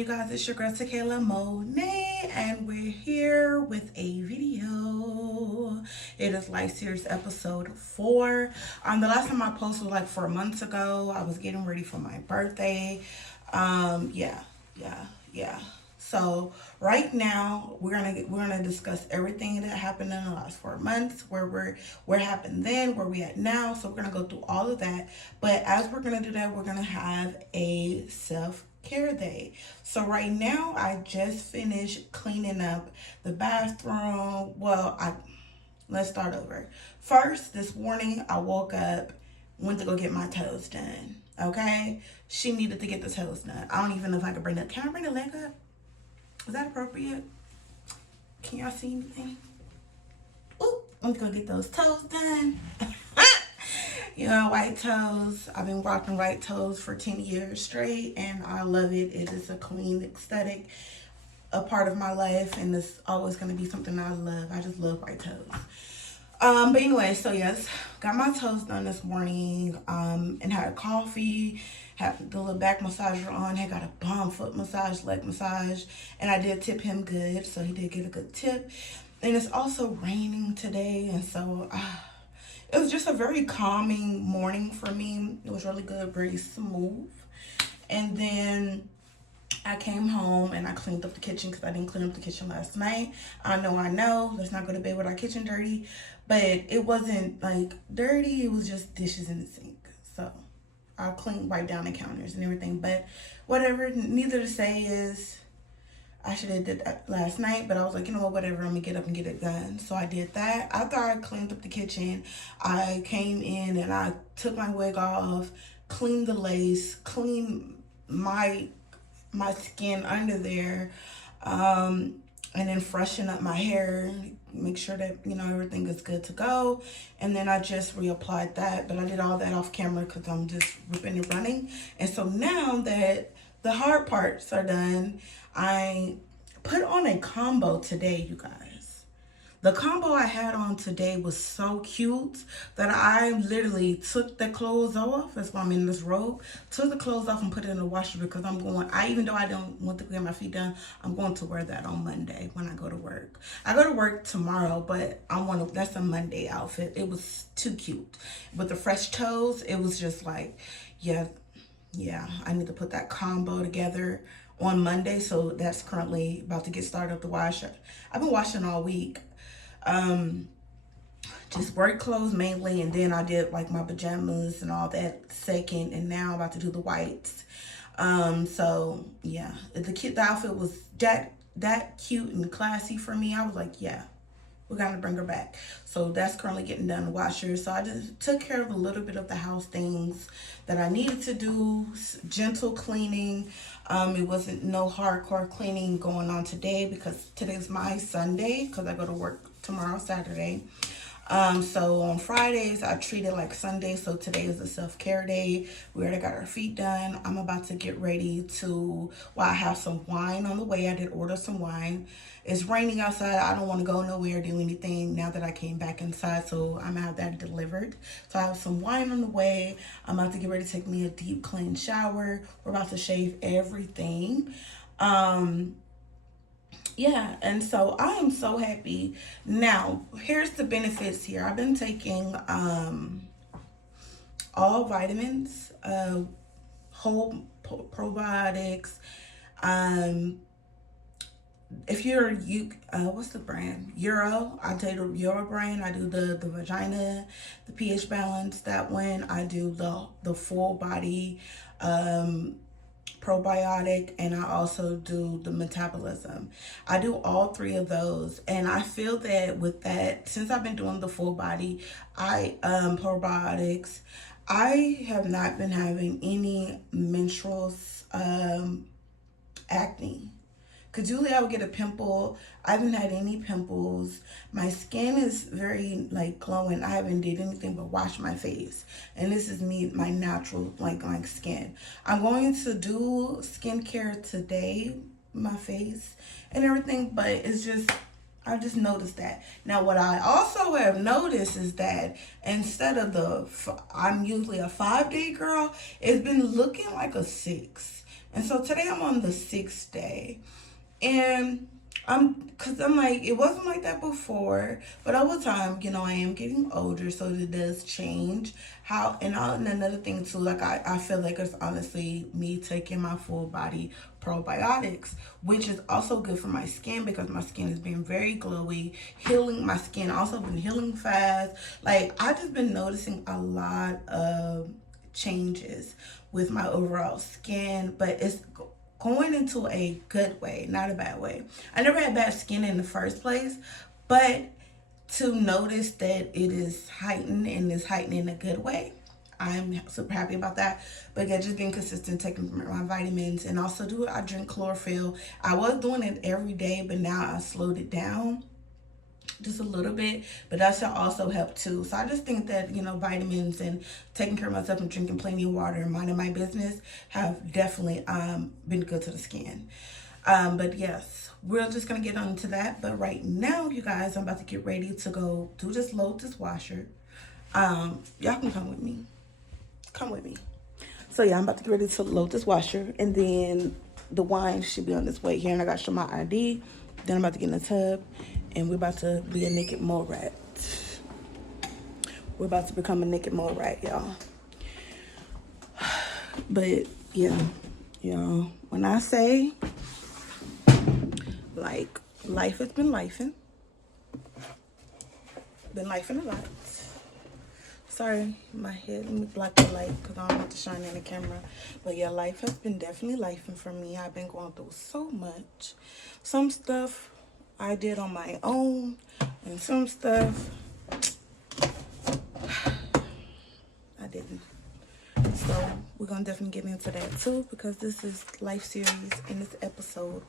you guys? It's your girl TakaylaMonae, and we're here with a video. It is Life Series episode 4. The last time I posted was like 4 months ago. I was getting ready for my birthday. Yeah. So right now we're gonna discuss everything that happened in the last 4 months, where happened then, where we at now. So we're gonna go through all of that. But as we're gonna do that, we're gonna have a self-care day. So right now I just finished cleaning up the bathroom. Let's start over. First, this morning I woke up, went to go get my toes done. Okay? She needed to get the toes done. I don't even know if I can bring can I bring the leg up? Is that appropriate? Can y'all see anything? Ooh, I'm gonna get those toes done. White toes. I've been rocking white toes for 10 years straight, and I love it. It is a clean aesthetic, a part of my life, and it's always gonna be something I love. I just love white toes. But anyway, so yes, got my toes done this morning, and had a coffee, had the little back massager on, had got a bomb foot massage, leg massage, and I did tip him good, so he did get a good tip. And it's also raining today, and so it was just a very calming morning for me. It was really good, very smooth. And then I came home and I cleaned up the kitchen because I didn't clean up the kitchen last night. I know. Let's not go to bed with our kitchen dirty. But it wasn't like dirty. It was just dishes in the sink. So I'll wipe down the counters and everything. But whatever. Neither to say is I should have did that last night. But I was like, you know what, whatever. I'm going to get up and get it done. So I did that. After I cleaned up the kitchen, I came in and I took my wig off, cleaned the lace, cleaned my skin under there, and then freshen up my hair, make sure that everything is good to go. And then I just reapplied that, but I did all that off camera because I'm just ripping and running. And so now that the hard parts are done, I put on a combo today, you guys. The combo I had on today was so cute that I literally took the clothes off. That's why I'm in this robe. Took the clothes off and put it in the washer because even though I don't want to get my feet done, I'm going to wear that on Monday when I go to work. I go to work tomorrow, but that's a Monday outfit. It was too cute. With the fresh toes, it was just like, yeah, I need to put that combo together on Monday. So that's currently about to get started up the washer. I've been washing all week. Just work clothes mainly, and then I did like my pajamas and all that second, and now I'm about to do the whites. So yeah, the outfit was that cute and classy for me. I was like, yeah, we're gonna bring her back. So that's currently getting done in the washer. So I just took care of a little bit of the house things that I needed to do, gentle cleaning. It wasn't no hardcore cleaning going on today because today's my Sunday because I go to work tomorrow, Saturday. So on Fridays, I treat it like Sunday. So today is a self-care day. We already got our feet done. I'm about to get ready I have some wine on the way. I did order some wine. It's raining outside. I don't want to go nowhere, do anything now that I came back inside. So I'm going to have that delivered. So I have some wine on the way. I'm about to get ready to take me a deep clean shower. We're about to shave everything. Yeah, and so I am so happy. Now, here's the benefits here. I've been taking all vitamins, whole probiotics. If what's the brand? I take the Euro brand. I do the vagina, the pH balance, that one. I do the full body probiotic, and I also do the metabolism. I do all 3 of those, and I feel that with that, since I've been doing the full body probiotics, I have not been having any menstrual acne. Because usually I would get a pimple. I haven't had any pimples. My skin is very glowing. I haven't did anything but wash my face. And this is my natural like skin. I'm going to do skincare today, my face and everything, but I just noticed that. Now, what I also have noticed is that instead of I'm usually a 5-day girl, it's been looking like a 6. And so today I'm on the 6th day. And cause I'm like, it wasn't like that before, but over time, I am getting older, so it does change how. And another thing too, like I feel like it's honestly me taking my full body probiotics, which is also good for my skin because my skin has been very glowy, healing. My skin also been healing fast. Like I just been noticing a lot of changes with my overall skin, but it's going into a good way, not a bad way. I never had bad skin in the first place, but to notice that it is heightened and is heightened in a good way, I'm super happy about that. But yeah, just being consistent, taking my vitamins, and also I drink chlorophyll. I was doing it every day, but now I slowed it down just a little bit, but that should also help too. So I just think that, vitamins and taking care of myself and drinking plenty of water and minding my business have definitely been good to the skin. But yes, we're just gonna get on to that. But right now, you guys, I'm about to get ready to go do this load this washer. Y'all can come with me. Come with me. So yeah, I'm about to get ready to load this washer, and then the wine should be on this way here, and I got to show my ID. Then I'm about to get in the tub, and we're about to be a naked mole rat. We're about to become a naked mole rat, y'all. But yeah, when I say like life has been lifing a lot. Sorry, my head, let me block the light because I don't want to shine in the camera. But yeah, life has been definitely lifing for me. I've been going through so much. Some stuff I did on my own, and some stuff I didn't. So we're gonna definitely get into that too, because this is Life Series and it's episode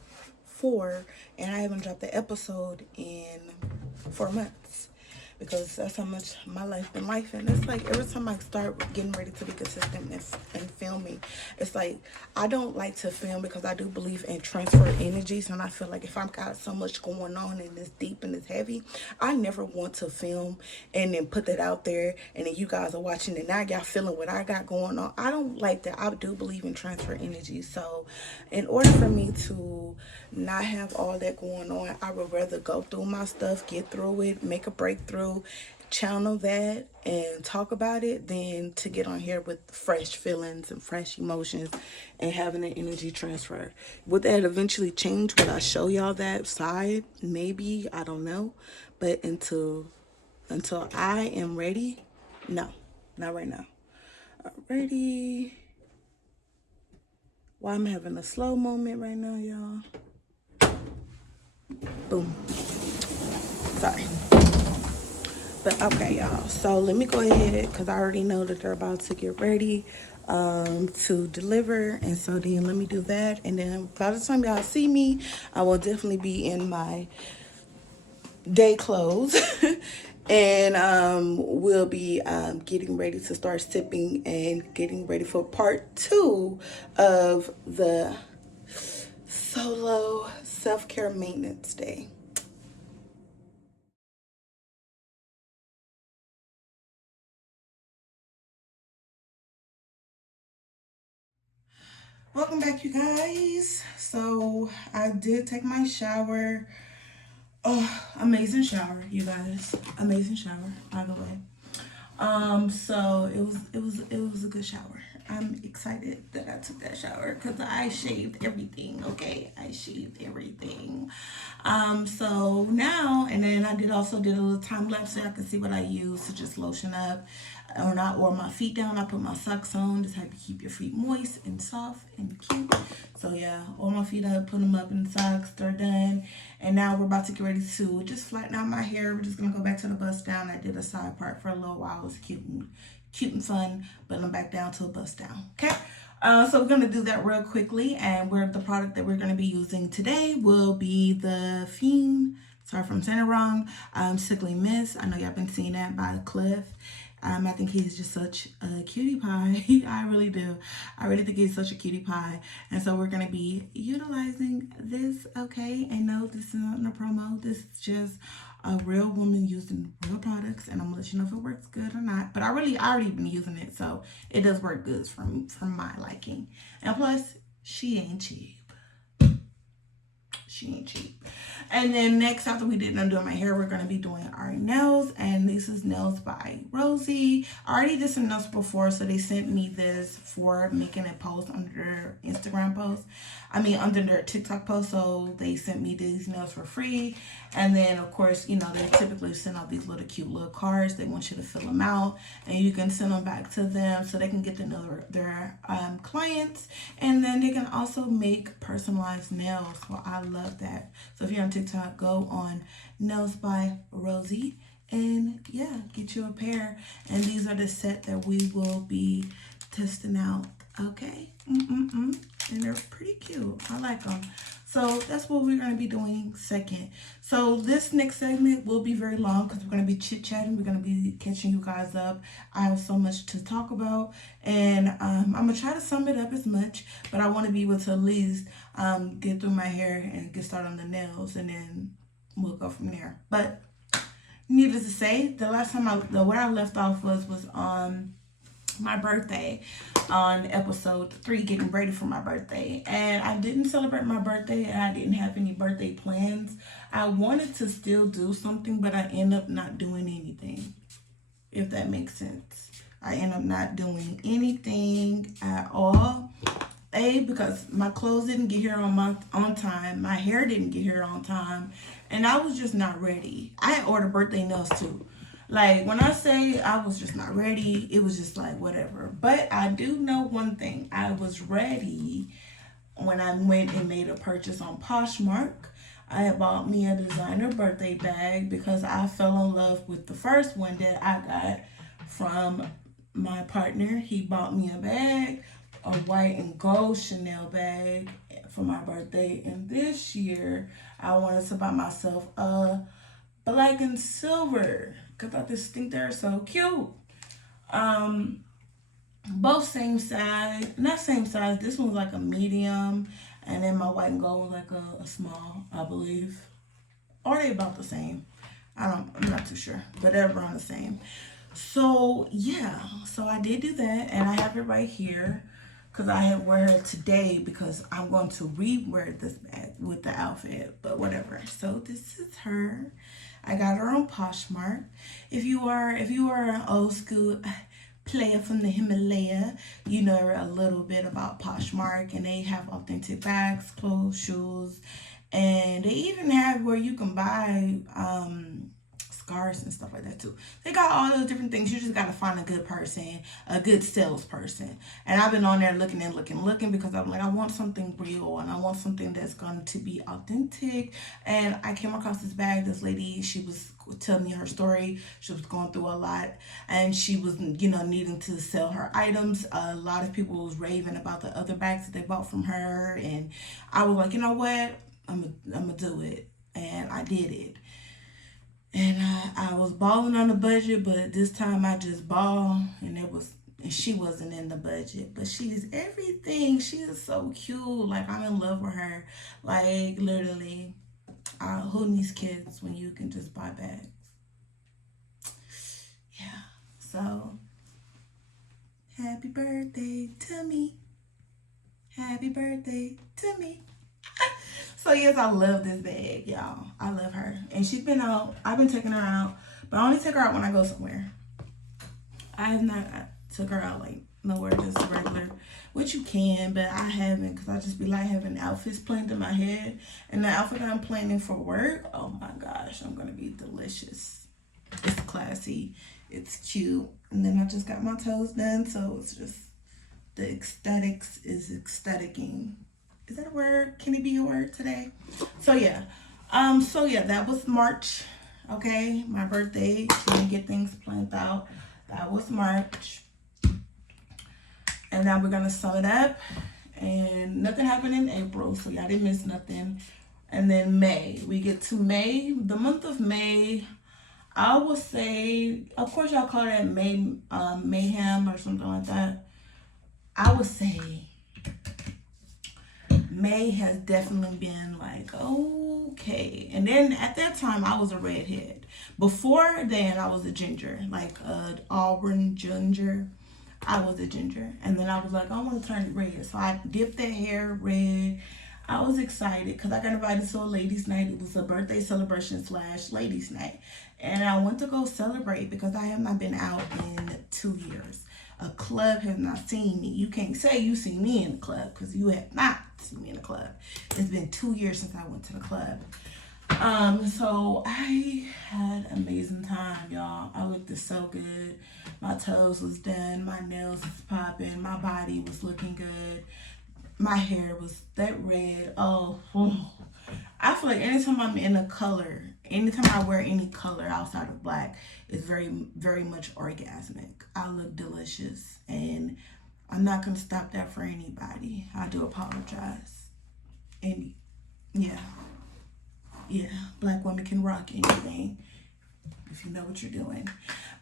4, and I haven't dropped the episode in 4 months. Because that's how much my life been life. And it's like every time I start getting ready to be consistent and filming, it's like I don't like to film because I do believe in transfer energies. And I feel like if I've got so much going on and it's deep and it's heavy, I never want to film and then put that out there. And then you guys are watching and now y'all feeling what I got going on. I don't like that. I do believe in transfer energy. So in order for me to not have all that going on, I would rather go through my stuff, get through it, make a breakthrough, channel that and talk about it, than to get on here with fresh feelings and fresh emotions and having an energy transfer. Would that eventually change? Would I show y'all that side? Maybe, I don't know. But until I am ready, no, not right now. Ready? Well, I'm having a slow moment right now, y'all. Boom. Sorry. But okay, y'all. So let me go ahead, because I already know that they're about to get ready to deliver. And so then let me do that. And then by the time y'all see me, I will definitely be in my day clothes. And we'll be getting ready to start sipping and getting ready for part 2 of the solo self-care maintenance day. Welcome back, you guys. So I did take my shower. Oh, amazing shower, you guys. Amazing shower, by the way. So it was a good shower. I'm excited that I took that shower because I shaved everything. Okay, I shaved everything. So now, and then I also did a little time lapse so I can see what I use to just lotion up or not, or my feet down. I put my socks on. Just have to keep your feet moist and soft and cute. So yeah, all my feet up, put them up in the socks. They're done. And now we're about to get ready to just flatten out my hair. We're just gonna go back to the bust down. I did a side part for a little while. It was cute and fun, but I'm back down to a bust down. Okay. So we're gonna do that real quickly, and the product that we're gonna be using today will be the Fiend. Sorry if I'm saying it wrong. Sickly Mist. I know y'all been seeing that by Cliff. I think he's just such a cutie pie. I really do. I really think he's such a cutie pie. And so we're going to be utilizing this, okay? And no, this is not a promo. This is just a real woman using real products. And I'm going to let you know if it works good or not. But I already been using it. So it does work good from my liking. And plus, she ain't cheap. She ain't cheap. And then next, after we did undoing my hair, we're going to be doing our nails. And this is nails by Rosie. I already did some nails before, so they sent me this for making a post under their Instagram post. Under their TikTok post. So they sent me these nails for free. And then, of course, they typically send out these little cute little cards. They want you to fill them out. And you can send them back to them so they can get to know their clients. And then they can also make personalized nails. Well, I love that. So if you're on TikTok, go on Nails by Rosie. And yeah, get you a pair. And these are the set that we will be testing out. Okay. And they're pretty cute. I like them. So that's what we're going to be doing second. So this next segment will be very long because we're going to be chit-chatting. We're going to be catching you guys up. I have so much to talk about. And I'm going to try to sum it up as much. But I want to be able to at least get through my hair and get started on the nails. And then we'll go from there. But needless to say, the last time where I left off was on my birthday, on episode 3, getting ready for my birthday. And I didn't celebrate my birthday, and I didn't have any birthday plans. I wanted to still do something, but I ended up not doing anything, if that makes sense. I ended up not doing anything at all. Because my clothes didn't get here on time, my hair didn't get here on time, and I was just not ready. I had ordered birthday nails too. Like, when I say I was just not ready, it was just like, whatever. But I do know one thing. I was ready when I went and made a purchase on Poshmark. I had bought me a designer birthday bag because I fell in love with the first one that I got from my partner. He bought me a bag, a white and gold Chanel bag for my birthday. And this year, I wanted to buy myself a black and silver, because I just think they're so cute. Both same size, not same size. This one's like a medium, and then my white and gold was like a small, I believe. Or are they about the same? I'm not too sure, but they're around the same. So yeah, so I did do that, and I have it right here because I have wear it today because I'm going to re-wear this bag with the outfit, but whatever. So this is her. I got her on Poshmark. If you are an old school player from the Himalaya, you know a little bit about Poshmark, and they have authentic bags, clothes, shoes, and they even have where you can buy scarves and stuff like that too. They got all those different things. You just got to find a good person, a good salesperson. And I've been on there looking because I'm like, I want something real, and I want something that's going to be authentic. And I came across this bag. This lady, she was telling me her story. She was going through a lot, and she was, needing to sell her items. A lot of people was raving about the other bags that they bought from her, and I was like, you know what, I'm gonna do it. And I did it. And I was balling on the budget, but this time I just balled, and she wasn't in the budget. But she is everything. She is so cute. Like, I'm in love with her. Like, literally, who needs kids when you can just buy bags? Yeah. So, happy birthday to me. Happy birthday to me. So yes, I love this bag, y'all. I love her. And she's been out. I've been taking her out. But I only take her out when I go somewhere. I have not took her out like nowhere, just regular. Which you can, but I haven't, because I just be like having outfits planned in my head. And the outfit I'm planning for work, oh my gosh, I'm going to be delicious. It's classy. It's cute. And then I just got my toes done. So it's just, the aesthetics is aestheticing. Is that a word? Can it be a word today? So yeah. That was March. Okay. My birthday. Trying to get things planned out. That was March. And now we're gonna sum it up. And nothing happened in April, so y'all didn't miss nothing. And then May. We get to May. The month of May, I would say, of course y'all call that May mayhem or something like that. I would say May has definitely been like, okay. And then at that time, I was a redhead. Before then, I was a ginger, like auburn ginger. I was a ginger. And then I was like, I want to turn it red. So I dipped that hair red. I was excited because I got invited to a ladies' night. It was a birthday celebration / ladies' night. And I went to go celebrate because I have not been out in 2 years. A club has not seen me. You can't say you see me in the club because you have not seen me in the club. It's been 2 years since I went to the club. So I had an amazing time, y'all. I looked so good. My toes was done. My nails was popping. My body was looking good. My hair was that red. Oh, I feel like anytime I'm in a color, anytime I wear any color outside of black, it's very, very much orgasmic. I look delicious, and I'm not gonna stop that for anybody. I do apologize. And yeah, black women can rock anything if you know what you're doing.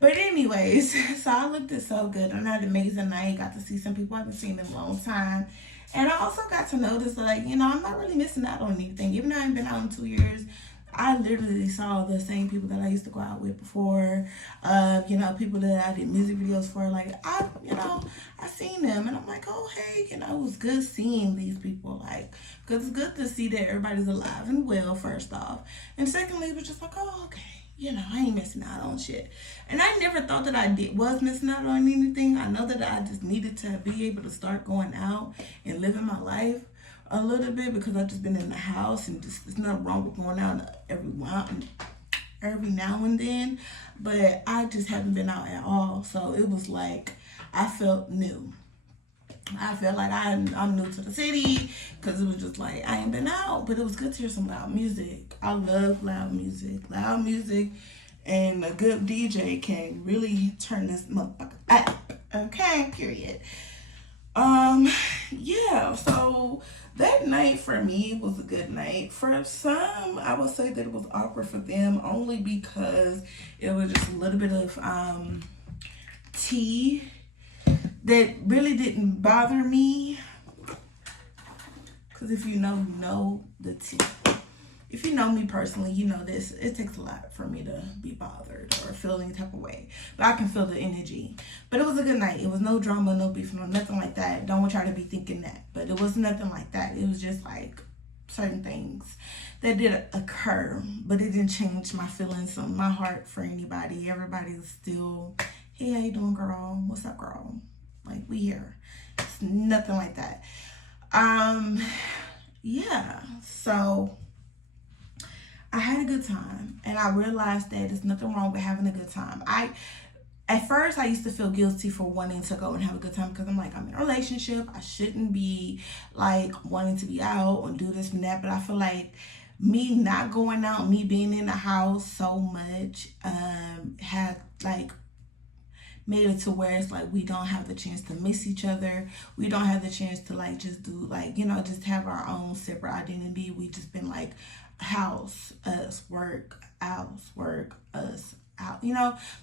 But anyways, so I looked so good. I had an amazing night. Got to see some people I haven't seen in a long time. And I also got to notice, like, I'm not really missing out on anything. Even though I haven't been out in 2 years, I literally saw the same people that I used to go out with before. People that I did music videos for. Like, I seen them. And I'm like, oh, hey, it was good seeing these people. Like, because it's good to see that everybody's alive and well, first off. And secondly, it was just like, oh, okay. I ain't missing out on shit. And I never thought that I was missing out on anything. I know that I just needed to be able to start going out and living my life a little bit because I've just been in the house and just there's nothing wrong with going out every now and then. But I just haven't been out at all. So it was like I felt new. I felt like I'm new to the city because it was just like I ain't been out, but it was good to hear some loud music. I love loud music. Loud music and a good DJ can really turn this motherfucker up. Okay, period. Yeah, so that night for me was a good night. For some, I would say that it was awkward for them only because it was just a little bit of tea that really didn't bother me, because if you know the tea. If you know me personally, you know this. It takes a lot for me to be bothered or feel any type of way. But I can feel the energy. But it was a good night. It was no drama, no beef, no nothing like that. Don't want y'all to be thinking that. But it was nothing like that. It was just like certain things that did occur. But it didn't change my feelings on my heart for anybody. Everybody was still, hey, how you doing, girl? What's up, girl? Like, we here. It's nothing like that. Yeah. So I had a good time, and I realized that there's nothing wrong with having a good time. At first, I used to feel guilty for wanting to go and have a good time because I'm like, I'm in a relationship. I shouldn't be like wanting to be out and do this and that. But I feel like me not going out, me being in the house so much, had like made it to where it's like we don't have the chance to miss each other. We don't have the chance to like just do like, just have our own separate identity. We just been like house, us, work, house, work, us, out,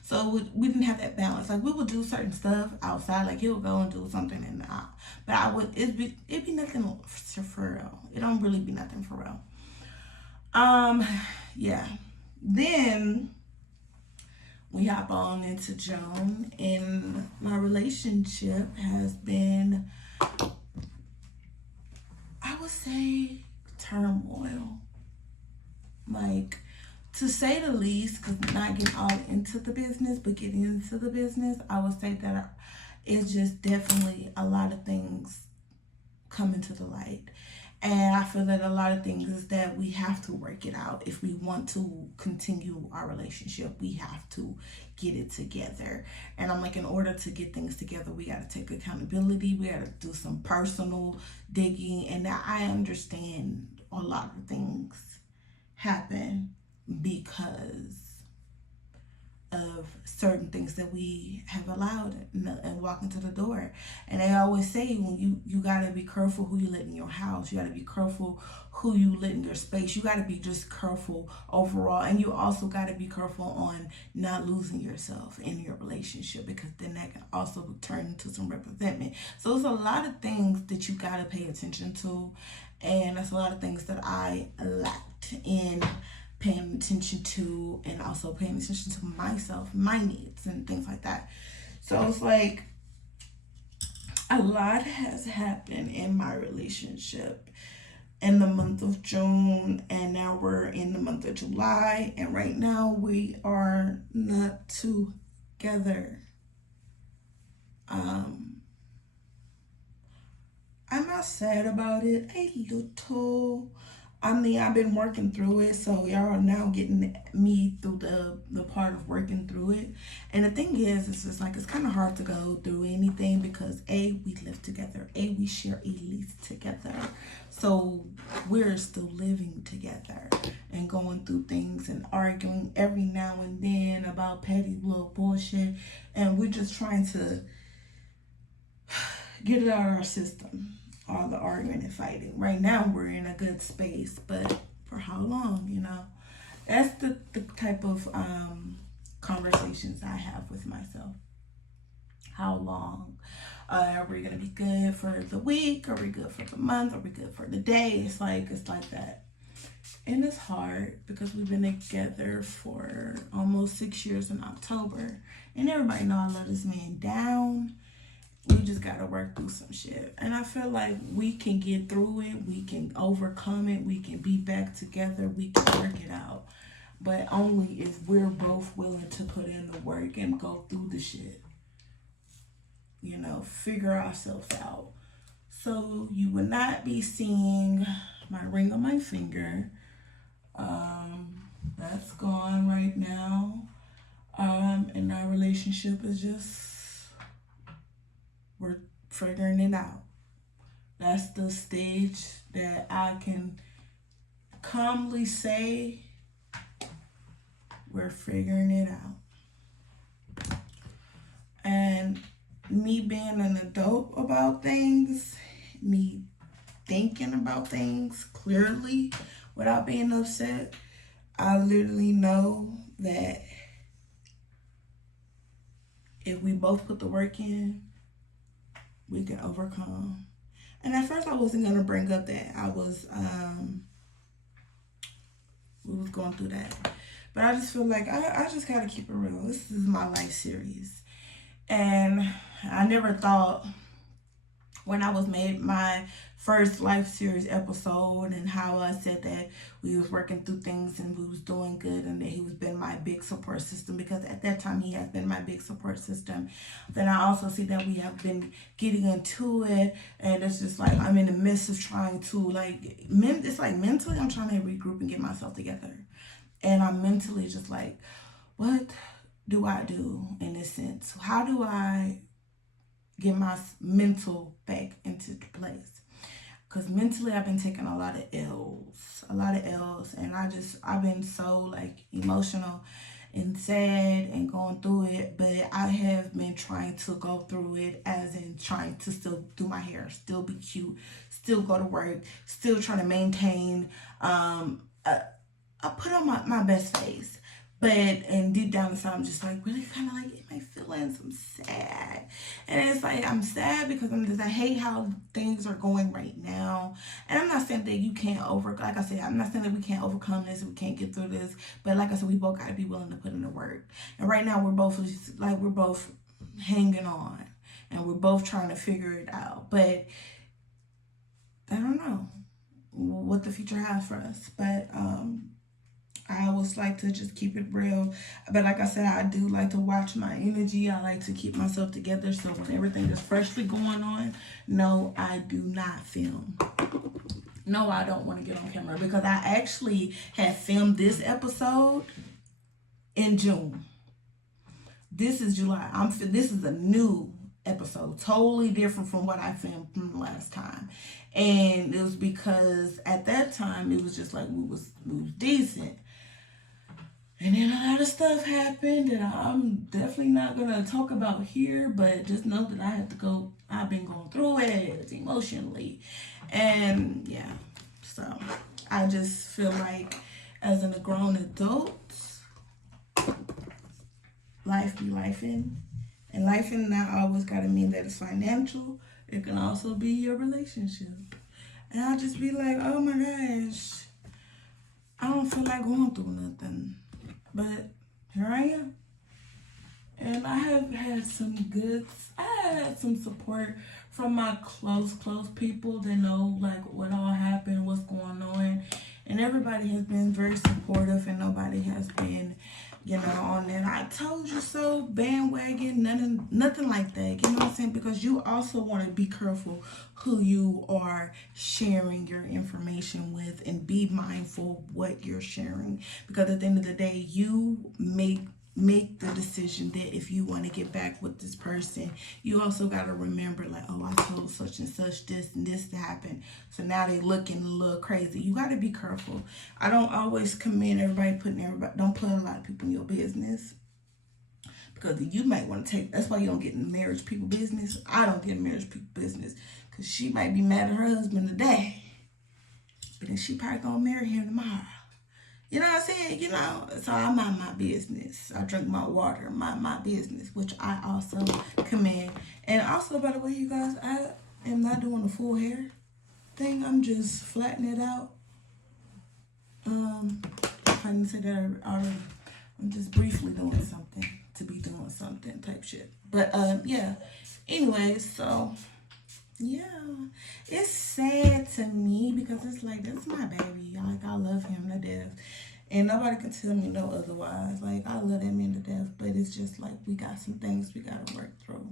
So we didn't have that balance. Like we would do certain stuff outside, like he would go and do something in the out. But it'd be nothing for real. It don't really be nothing for real. Yeah. Then we hop on into June, and my relationship has been, I would say, turmoil. Like, to say the least, because not getting all into the business, but getting into the business, I would say that it's just definitely a lot of things coming to the light. And I feel that a lot of things is that we have to work it out. If we want to continue our relationship, we have to get it together. And I'm like, in order to get things together, we got to take accountability. We got to do some personal digging. And now I understand a lot of things happen because of certain things that we have allowed and walk into the door. And they always say, when you gotta be careful who you let in your house. You gotta be careful who you let in your space. You gotta be just careful overall. And you also gotta be careful on not losing yourself in your relationship, because then that can also turn into some resentment. So there's a lot of things that you gotta pay attention to. And that's a lot of things that I lacked in paying attention to, and also paying attention to myself, my needs and things like that. So it's like, a lot has happened in my relationship in the month of June, and now we're in the month of July, and right now we are not together. I'm not sad about it. A little. I mean, I've been working through it, so y'all are now getting me through the part of working through it. And the thing is, it's just like it's kind of hard to go through anything because A, we live together. A, we share a lease together. So we're still living together and going through things and arguing every now and then about petty little bullshit. And we're just trying to get it out of our system. All the arguing and fighting. Right now we're in a good space, but for how long, you know? That's the type of conversations I have with myself. How long? Are we gonna be good for the week? Are we good for the month? Are we good for the day? It's like that. And it's hard because we've been together for almost 6 years in October. And everybody know I love this man down. We just gotta work through some shit. And I feel like we can get through it. We can overcome it. We can be back together. We can work it out. But only if we're both willing to put in the work and go through the shit. You know, figure ourselves out. So you will not be seeing my ring on my finger. That's gone right now. And our relationship is just, we're figuring it out. That's the stage that I can calmly say we're figuring it out. And me being an adult about things, me thinking about things clearly without being upset, I literally know that if we both put the work in, we can overcome. And at first I wasn't gonna bring up that we was going through that. But I just feel like I just gotta keep it real. This is my life series. And I never thought when I was made my first life series episode and how I said that we was working through things and we was doing good and that he was been my big support system, because at that time he has been my big support system. Then I also see that we have been getting into it, and it's just like I'm in the midst of trying to it's like mentally I'm trying to regroup and get myself together. And I'm mentally just like, what do I do in this sense? How do I get my mental back into place? Because mentally I've been taking a lot of L's, and I've been so emotional and sad and going through it. But I have been trying to go through it, as in trying to still do my hair, still be cute, still go to work, still trying to maintain. I put on my best face. And deep down inside, I'm just really kind of in my feelings, I'm sad. And it's I'm sad because I hate how things are going right now. And I'm not saying that you can't I'm not saying that we can't overcome this, we can't get through this. But like I said, we both got to be willing to put in the work. And right now, we're both hanging on. And we're both trying to figure it out. But I don't know what the future has for us. But, I always like to just keep it real. But like I said, I do like to watch my energy. I like to keep myself together. So when everything is freshly going on, no, I do not film. No, I don't want to get on camera, because I actually had filmed this episode in June. This is July. This is a new episode, totally different from what I filmed from the last time. And it was because at that time it was just we was decent. And then a lot of stuff happened that I'm definitely not going to talk about here, but just know that I've been going through it emotionally. And yeah, so I just feel like as a grown adult, life be lifing. And lifing not always got to mean that it's financial. It can also be your relationship. And I'll just be like, oh my gosh, I don't feel like going through nothing. But here I am. and I have had some support from my close people that know like what all happened, what's going on, and everybody has been very supportive, and nobody has been, on that I told you so bandwagon, nothing like that. You know what I'm saying? Because you also want to be careful who you are sharing your information with, and be mindful what you're sharing, because at the end of the day, you make the decision that if you want to get back with this person, you also got to remember, like, oh, I told such and such this and this to happen, so now they looking a little crazy. You got to be careful. I don't always commend don't put a lot of people in your business, because you might want to take, that's why you don't get in marriage people business. I don't get in marriage people business, because she might be mad at her husband today, but then she probably gonna marry him tomorrow. You know what I'm saying? So I mind my business. I drink my water, my business, which I also commend. And also, by the way, you guys, I am not doing a full hair thing. I'm just flattening it out. If I didn't say that already, I'm just briefly doing something to be doing something type shit. But yeah. Anyways, so yeah, it's sad to me, because it's like, that's my baby. Like, I love him to death, and nobody can tell me no otherwise. Like, I love that man to death, but it's just like, we got some things we gotta work through.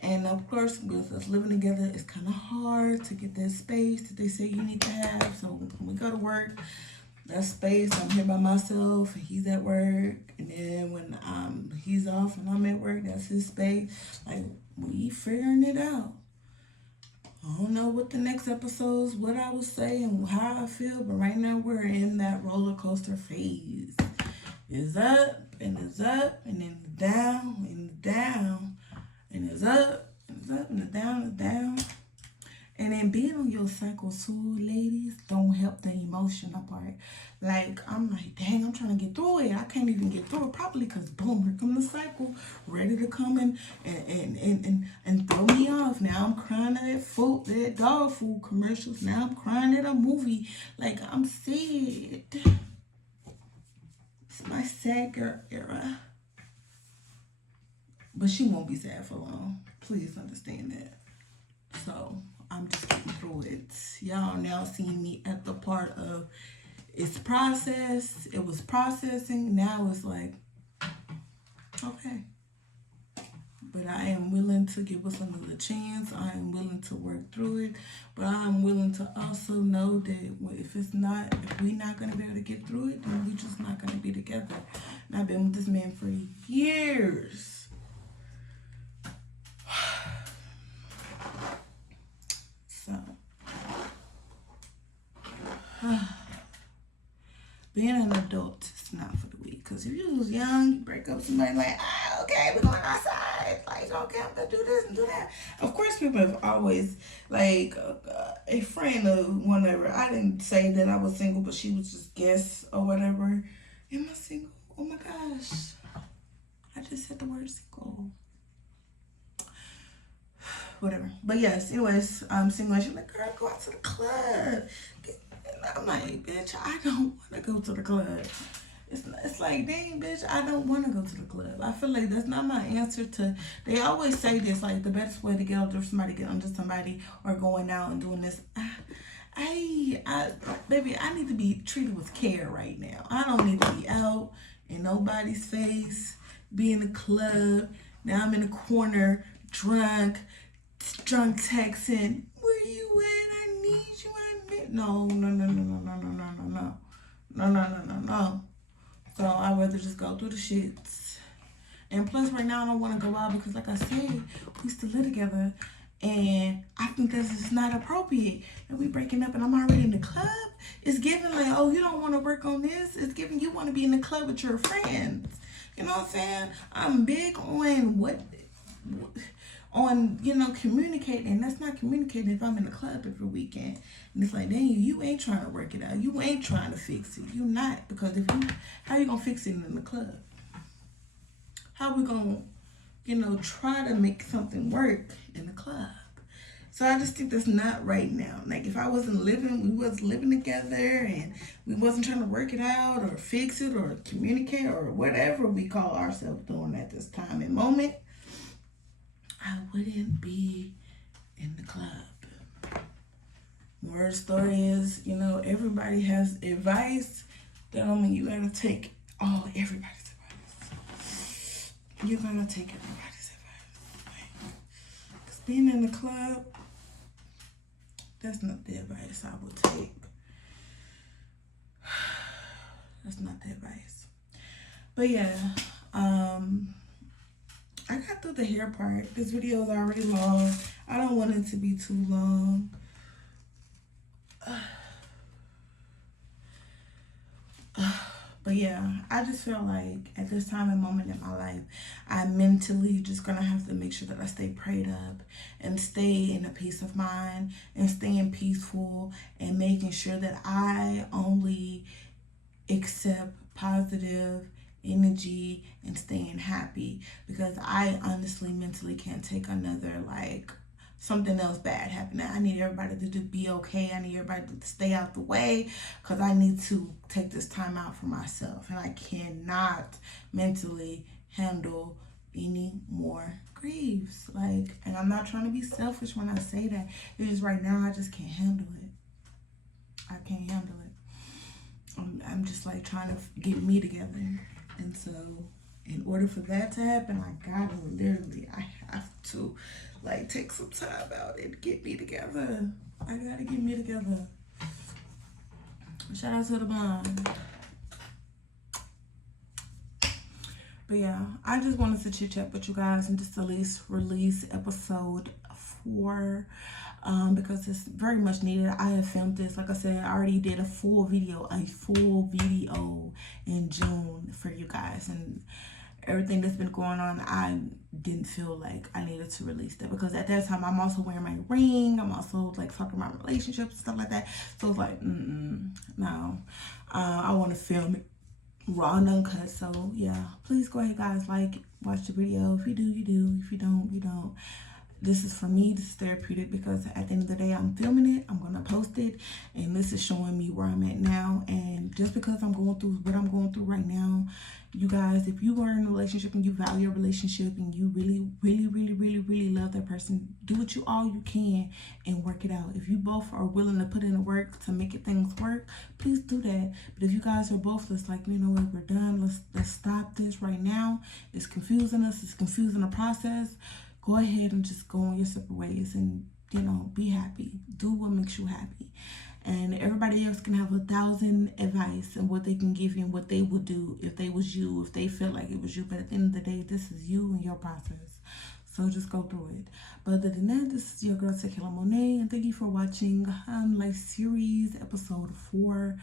And of course, with us living together, it's kind of hard to get that space that they say you need to have. So when we go to work, that space, I'm here by myself and he's at work, and then when he's off and I'm at work, that's his space. Like, we figuring it out. I don't know what the next episodes, what I will say and how I feel, but right now we're in that roller coaster phase. It's up, and it's up, and then it's down, and it's down, and it's up, and it's up, and it's down, and it's down. And then being on your cycle too, ladies, don't help the emotional part. Like, I'm like, dang, I'm trying to get through it. I can't even get through it properly, because boom, here come the cycle, ready to come in and throw me off. Now I'm crying at that dog food commercials. Now I'm crying at a movie. Like, I'm sad. It's my sad girl era. But she won't be sad for long. Please understand that. So I'm just getting through it. Y'all now seeing me at the part of it's processed. It was processing. Now it's like, okay. But I am willing to give us another chance. I am willing to work through it. But I am willing to also know that if we're not going to be able to get through it, then we're just not going to be together. And I've been with this man for years. So, being an adult is not for the weak. Because if you was young, you break up with somebody like, okay, we're going outside. Like, okay, I'm going to do this and do that. Of course, people have always, like, a friend or whatever. I didn't say that I was single, but she was just guess or whatever. Am I single? Oh my gosh. I just said the word single. Whatever. But yes, anyways, I'm single. She's like, girl, go out to the club. And I'm like, bitch, I don't want to go to the club. It's like, dang, bitch, I don't want to go to the club. I feel like that's not my answer to, they always say this, like, the best way to get under somebody, get under somebody, or going out and doing this. Baby, I need to be treated with care right now. I don't need to be out in nobody's face, be in the club. Now I'm in the corner, drunk texting, where you at? I need you. No. So I'd rather just go through the shits. And plus, right now I don't want to go out because, like I said, we still live together, and I think that's just not appropriate. And we breaking up, and I'm already in the club. It's giving like, oh, you don't want to work on this. It's giving you want to be in the club with your friends. You know what I'm saying? I'm big on communicating. That's not communicating if I'm in the club every weekend. And it's like, dang, you ain't trying to work it out. You ain't trying to fix it. You not. Because how you gonna fix it in the club? How we gonna, try to make something work in the club? So I just think that's not right now. Like, if we wasn't living together, and we wasn't trying to work it out or fix it or communicate or whatever we call ourselves doing at this time in moment, I wouldn't be in the club. Moral story is, you know, everybody has advice. That don't mean you gotta take everybody's advice. You gotta take everybody's advice. Because being in the club, that's not the advice I would take. That's not the advice. But yeah, I got through the hair part. This video is already long. I don't want it to be too long. But yeah, I just feel like at this time and moment in my life, I'm mentally just gonna have to make sure that I stay prayed up and stay in a peace of mind and staying peaceful and making sure that I only accept positive energy and staying happy, because I honestly mentally can't take another something else bad happening. I need everybody to be okay. I need everybody to stay out the way, because I need to take this time out for myself, and I cannot mentally handle any more griefs. And I'm not trying to be selfish when I say that. It's just right now I just can't handle it. I can't handle it. I'm just trying to get me together, and so in order for that to happen, I have to take some time out and get me together. I gotta get me together. Shout out to the mom. But yeah, I just wanted to chit chat with you guys and just at least release episode 4. Because it's very much needed. I have filmed this. Like I said, I already did a full video in June for you guys, and everything that's been going on, I didn't feel like I needed to release that, because at that time I'm also wearing my ring. I'm also talking about relationships and stuff like that. So it's no. I want to film it raw and uncut. So yeah, please go ahead, guys. Watch the video. If you do, you do. If you don't, you don't. This is for me. This is therapeutic, because at the end of the day, I'm filming it. I'm going to post it. And this is showing me where I'm at now. And just because I'm going through what I'm going through right now, you guys, if you are in a relationship and you value a relationship and you really, really, really, really, really love that person, do what you can and work it out. If you both are willing to put in the work to make things work, please do that. But if you guys are both just you know what, we're done. Let's stop this right now. It's confusing us. It's confusing the process. Go ahead and just go on your separate ways and, be happy. Do what makes you happy. And everybody else can have 1,000 advice and what they can give you and what they would do if they was you, if they felt like it was you. But at the end of the day, this is you and your process. So just go through it. But other than that, this is your girl, TakaylaMonae. And thank you for watching Life Series episode 4.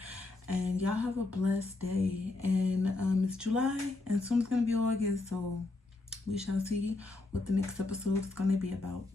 And y'all have a blessed day. And it's July, and soon it's going to be August. So we shall see what the next episode is going to be about.